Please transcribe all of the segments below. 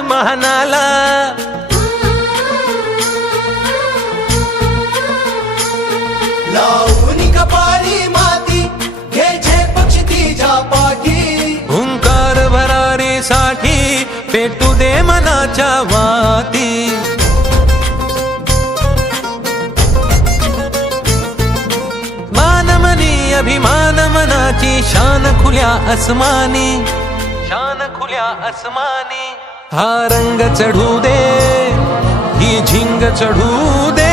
आसमानाला लावून कपाळी माती घे पक्ष तिच्या पाठी हुंकार भरारीसाठी पेटू दे मनाच्या वाती. मानमनी अभिमान मनाची शान खुल्या अस्मानी. शान खुल्या अस्मानी. हा रंग चढू दे ही झिंग चढू दे.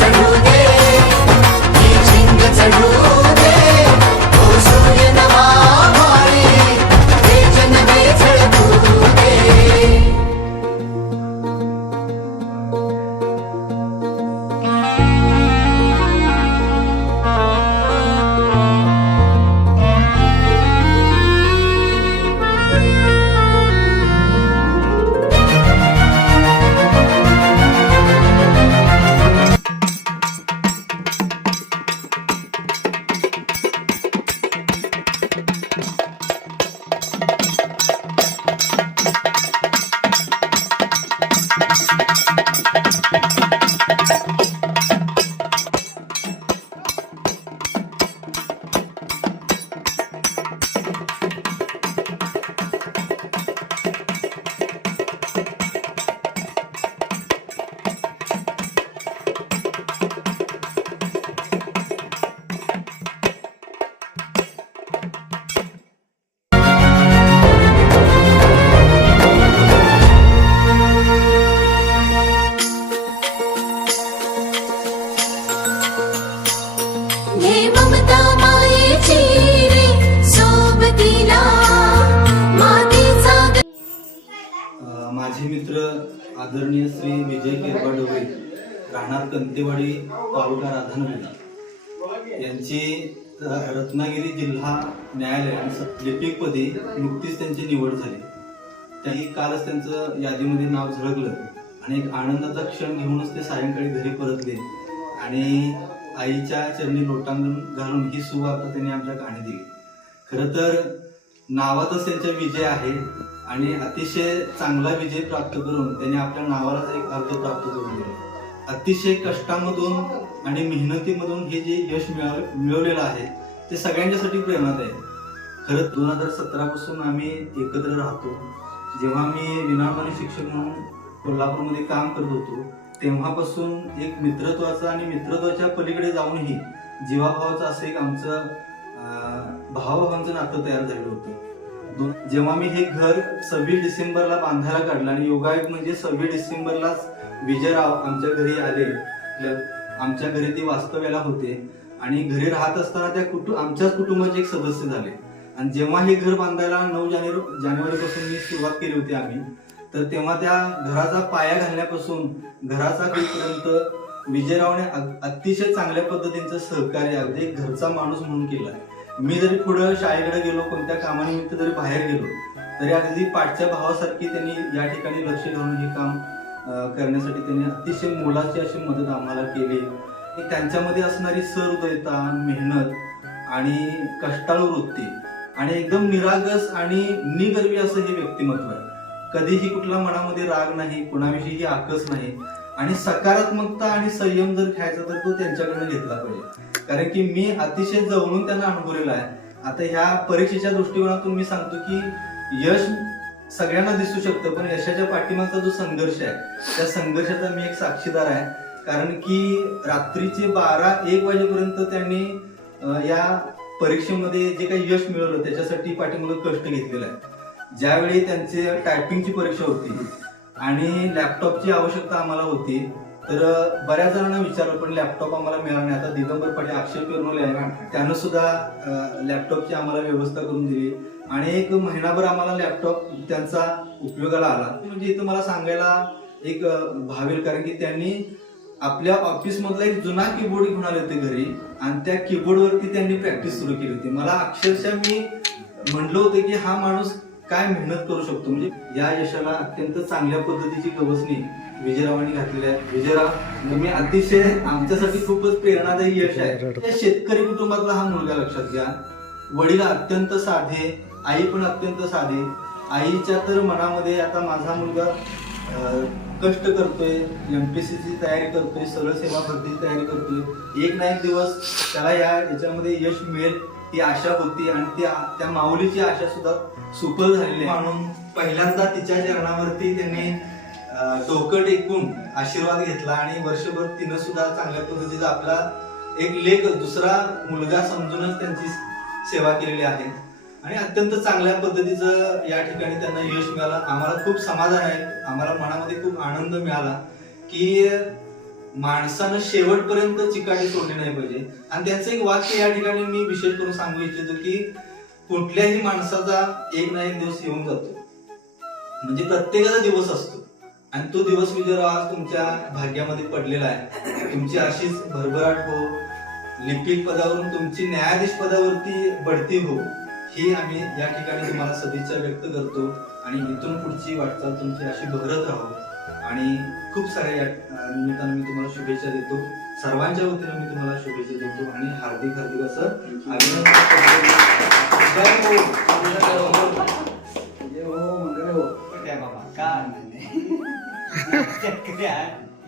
चढू दे ही झिंग चढू हे ममता मायेची रे सोबतीला मातीचा माझे मित्र आदरणीय श्री विजय केरबा डोबे राहणार कंतेवाडी तालुका राधानगरी. यांची रत्नागिरी जिल्हा न्यायालय लिपिकपदी नुकतीच त्यांची निवड झाली. त्यांनी कालच त्यांचं यादीमध्ये नाव झळकलं. आणि एक आनंदाचा क्षण घेऊनच ते सायंकाळी घरी परतले. आणि आईच्या चरणी लोटांगण घालून ही सुवार्ता त्यांनी आमच्या कहाणी दिली. खरं तर नावातच त्यांचा विजय आहे आणि अतिशय चांगला विजय प्राप्त करून त्यांनी आपल्या नावालाच एक अर्थ प्राप्त करून दिला. अतिशय कष्टामधून आणि मेहनतीमधून हे जे यश मिळालं मिळवलेलं आहे ते सगळ्यांच्यासाठी प्रेरणात आहे. खरं दोन हजार सतरा पासून आम्ही एकत्र राहतो. जेव्हा मी विनामानी शिक्षक म्हणून कोल्हापूरमध्ये काम करत होतो तेव्हापासून एक मित्रत्वाचं आणि मित्रत्वाच्या पलीकडे जाऊनही जीवाभावाचं असं एक आमचं अं, भावाभावांचं नातं तयार झालं होतं. जेव्हा मी हे घर सव्वीस डिसेंबरला बांधायला काढलं आणि योगायोग म्हणजे सव्वीस डिसेंबरलाच विजयराव आमच्या घरी आले आमच्या घरी ते वास्तव्याला होते आणि घरी राहत असताना त्या कुटुंब आमच्याच कुटुंबाचे एक सदस्य झाले. आणि जेव्हा हे घर बांधायला नऊ जानेवारी जानेवारीपासून मी सुरुवात केली होती आम्ही तर तेव्हा त्या घराचा पाया घालण्यापासून घराचा होईपर्यंत विजयरावने अतिशय चांगल्या पद्धतीचं सहकार्य अगदी घरचा माणूस म्हणून केला. मी जरी पुढं शाळेकडे गेलो कोणत्या कामानिमित्त जरी बाहेर गेलो तरी अगदी पाठच्या भावासारखी त्यांनी या ठिकाणी लक्ष घालून हे काम करण्यासाठी त्यांनी अतिशय मोलाची अशी मदत आम्हाला केली. त्यांच्यामध्ये असणारी सहृदयता मेहनत आणि कष्टाळू वृत्ती आणि एकदम निरागस आणि निगर्वी असं हे व्यक्तिमत्व आहे. कधीही कुठला मनामध्ये राग नाही कुणाविषयी आकस नाही आणि सकारात्मकता आणि संयम जर घ्यायचा तर तो त्यांच्याकडनं घेतला पाहिजे. कारण की मी अतिशय जवळून त्यांना अनुभवलेला आहे. आता ह्या परीक्षेच्या दृष्टिकोनातून मी सांगतो की यश सगळ्यांना दिसू शकतं पण यशाच्या पाठीमागचा जो संघर्ष आहे त्या संघर्षाचा मी एक साक्षीदार आहे. कारण की रात्रीचे बारा एक वाजेपर्यंत त्यांनी या परीक्षेमध्ये जे काही यश मिळवलं त्याच्यासाठी पाठीमागं कष्ट घेतलेलं आहे. ज्यावेळी त्यांचे टायपिंगची परीक्षा होती आणि लॅपटॉपची आवश्यकता आम्हाला होती तर बऱ्याच जणांना विचारलं पण लॅपटॉप आम्हाला मिळाला नाही. आता दिगंबर पाटील अक्षय पेरनोले आहे त्यानं सुद्धा लॅपटॉपची आम्हाला व्यवस्था करून दिली. आणि एक महिनाभर आम्हाला लॅपटॉप त्यांचा उपयोगाला आला. म्हणजे इथं मला सांगायला एक भावेल कारण की त्यांनी आपल्या ऑफिसमधला एक जुना कीबोर्ड घेऊन आले होते घरी आणि त्या कीबोर्डवरती त्यांनी प्रॅक्टिस सुरू केली होती. मला अक्षरशः मी म्हणलं होतं की हा माणूस काय मेहनत करू शकतो? म्हणजे या यशाला अत्यंत चांगल्या पद्धतीची गवसणी विजयरावांनी घातलेली आहे. विजयराव तुम्ही अतिशय आमच्यासाठी खूपच प्रेरणादायी यश आहे. त्या शेतकरी कुटुंबातला हा मुलगा लक्षात घ्या. वडील अत्यंत साधे आई पण अत्यंत साधे. आईच्या तर मनामध्ये आता माझा मुलगा कष्ट करतोय एमपीएससी ची तयारी करतोय सरळ सेवा भरतीची तयारी करतोय. एक ना एक दिवस त्याला या याच्यामध्ये यश मिळेल. ती आशा होती आणि त्या त्या माऊलीची आशा सुद्धा सुफल झालेली आहे. म्हणून पहिल्यांदा तिच्या चरणावरती त्यांनी डोकं टेकून आशीर्वाद घेतला आणि वर्षभर तिनं सुद्धा चांगल्या पद्धतीचा आपला एक लेख दुसरा मुलगा समजूनच त्यांची सेवा केलेली आहे. आणि अत्यंत चांगल्या पद्धतीचं या ठिकाणी त्यांना यश मिळालं. आम्हाला खूप समाधान आहे. आम्हाला मनामध्ये खूप आनंद मिळाला की माणसानं शेवटपर्यंत चिकाटी सोडली नाही पाहिजे. आणि त्यांचं एक वाक्य या ठिकाणी मी विशेष करून सांगू इच्छितो की कुठल्याही माणसाचा एक ना एक दिवस येऊन जातो. म्हणजे प्रत्येकाचा दिवस असतो. आणि तो दिवस विजयराव आज तुमच्या भाग्यामध्ये पडलेला आहे तुमची अशीच भरभराट हो लिपिक पदावरून तुमची न्यायाधीश पदावरती बढती हो ही आम्ही या ठिकाणी तुम्हाला सदिच्छा व्यक्त करतो. आणि इथून पुढची वाटचाल तुमची अशी बहरत राहो. आणि खूप साऱ्या या निमित्तानं मी तुम्हाला शुभेच्छा देतो. सर्वांच्या वतीनं मी तुम्हाला शुभेच्छा देतो आणि हार्दिक हार्दिक असं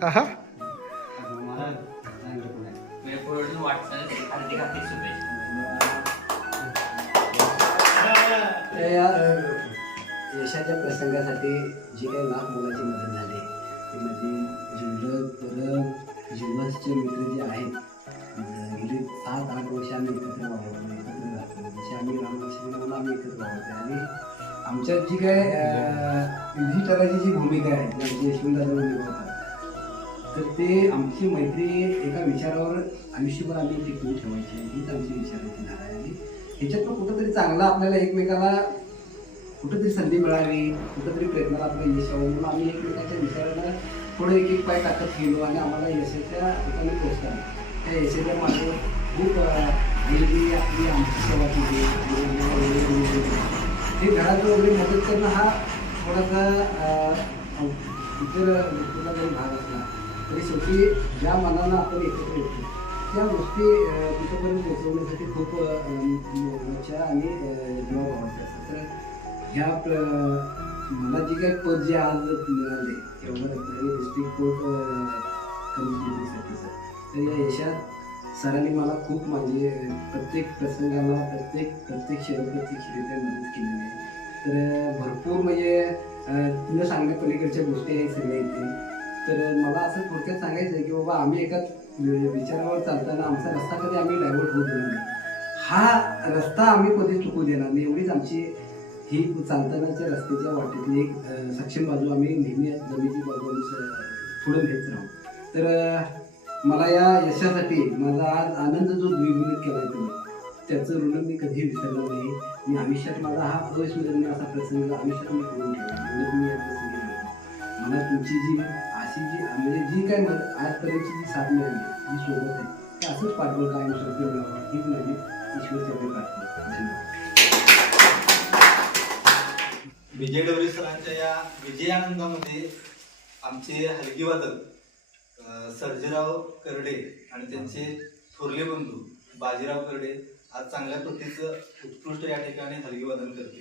हो. हो. यशाच्या प्रसंगासाठी जी काही लाख मुलाची मदत झाली. ती म्हणजे जिल्हत परब जीवसचे मित्र जे आहेत अ, गेली सात आठ वर्ष आम्ही एकत्र वावरतो एकत्र राहतो जसे आम्ही रामलक्ष्मी आम्ही एकत्र वावरतो आणि आमच्यात जी काय युधिष्ठराची जी भूमिका आहे जी यशवंतराव निभावतात तर ते आमची मैत्री एका विचारावर आयुष्यभर आम्ही टिकवून ठेवायची हीच आमची विचाराची धारा आहे. आणि ह्याच्यातनं कुठंतरी चांगला आपल्याला एकमेकाला कुठंतरी संधी मिळावी कुठंतरी प्रयत्नाला आपलं यश यावं म्हणून आम्ही एकमेकाच्या विचारांना थोडं एक एक पाय टाकत गेलो आणि आम्हाला यशाच्या ठिकाणी पोहोचता त्या यशाच्या मागे खूप अं, मुलगी आपली आमची सेवा केली हे घरात वगैरे मदत करणं हा थोडासा इतर गोष्टीचा जरी भाग असला तरी शेवटी ज्या मनानं आपण एकत्र येतो त्या गोष्टी अं, तिथपर्यंत पोहोचवण्यासाठी खूप अं, आणि जीवा जीवाभावाच्या असतात. तर ह्या मला जी काही पद जे आज मिळाले एवढं डिस्ट्रिक्ट कोर्ट सर तर या यशात सरांनी मला खूप म्हणजे प्रत्येक प्रसंगाला प्रत्येक प्रत्येक अप्रत्यक्षरित्या मदत केलेली आहे. तर भरपूर म्हणजे तुला सांगण्या पलीकडच्या गोष्टी आहेत सगळ्या इथे. तर मला असं थोडक्यात सांगायचं आहे की बाबा आम्ही एका विचारावर चालताना आमचा रस्ता कधी आम्ही डायव्हर्ट होत नाही. हा रस्ता आम्ही कधी चुकू देणार नाही एवढीच आमची ही चालतानाच्या रस्त्याच्या वाटेतली एक सक्षम बाजू आम्ही नेहमी जमीची बाजू आम्ही पुढे घेत राहू. तर मला या यशासाठी माझा आज आनंद जो द्विगुणित केला तुम्ही त्याचं ऋण मी कधी विसरणार नाही. मी आयुष्यात माझा हा अविस्मरणीय असा प्रसंग आयुष्यात मी करून केला म्हणून मी या प्रसंगी मला तुमची जी अशी जी म्हणजे जी काय मग आजपर्यंतची जी साथ मिळाली जी सोबत आहे ते असंच पाठबळ कायम स्वरूपी मिळावं हीच माझी ईश्वर प्रार्थना. धन्यवाद. विजय डवरे सरांच्या या विजयानंदामध्ये आमचे हलगीवादक सर्जीराव सर्जेराव करडे आणि त्यांचे थोरले बंधू बाजीराव करडे आज चांगल्या प्रतीचं उत्कृष्ट या ठिकाणी हलगीवादन करते